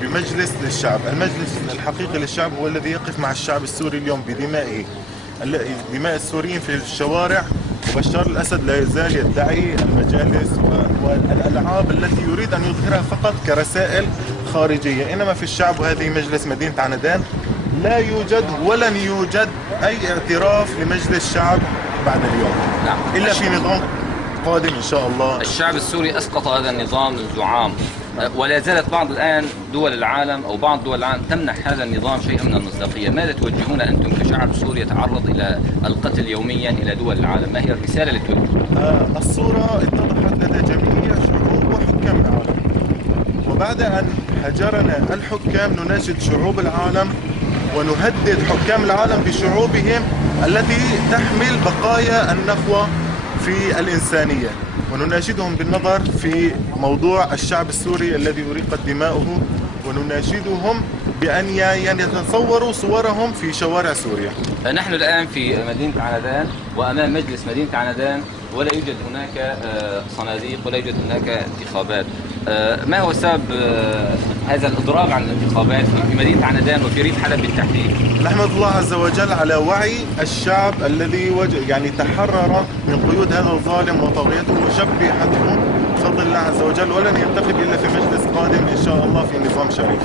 بمجلس للشعب. المجلس الحقيقي للشعب هو الذي يقف مع الشعب السوري اليوم بدمائه، دماء السوريين في الشوارع. وبشار الأسد لا يزال يدعي المجالس والألعاب التي يريد أن يظهرها فقط كرسائل خارجية، إنما في الشعب وهذه مجلس مدينة عنادان لا يوجد ولن يوجد أي اعتراف لمجلس شعب بعد اليوم. نعم. إلا في نظام قادم إن شاء الله. الشعب السوري أسقط هذا النظام منذ عام، ولا زالت بعض الآن دول العالم أو بعض دول العالم تمنح هذا النظام شيئا من المصداقية. ماذا توجهون أنتم كشعب سوري يتعرض إلى القتل يوميا إلى دول العالم؟ ما هي الرسالة التي توجهونها؟ الصورة اتضحت لدى جميع شعوب وحكام العالم، وبعد أن هجرنا الحكام نناشد شعوب العالم ونهدد حكام العالم بشعوبهم التي تحمل بقايا النخوة في الإنسانية، ونناشدهم بالنظر في موضوع الشعب السوري الذي أريقت دماؤه، ونناشدهم بأن يتصوروا صورهم في شوارع سوريا. نحن الآن في مدينة عنادان وأمام مجلس مدينة عنادان، ولا يوجد هناك صناديق ولا يوجد هناك انتخابات. ما هو سبب هذا الإضراب عن الانتخابات في مدينة عنادان وفي ريف حلب بالتحديد؟ نحمد الله عز وجل على وعي الشعب الذي تحرر من قيود هذا الظالم وطاغيته وشبحته بفضل الله عز وجل، ولن ينتخب إلا في مجلس قادم إن شاء الله في نظام شريف.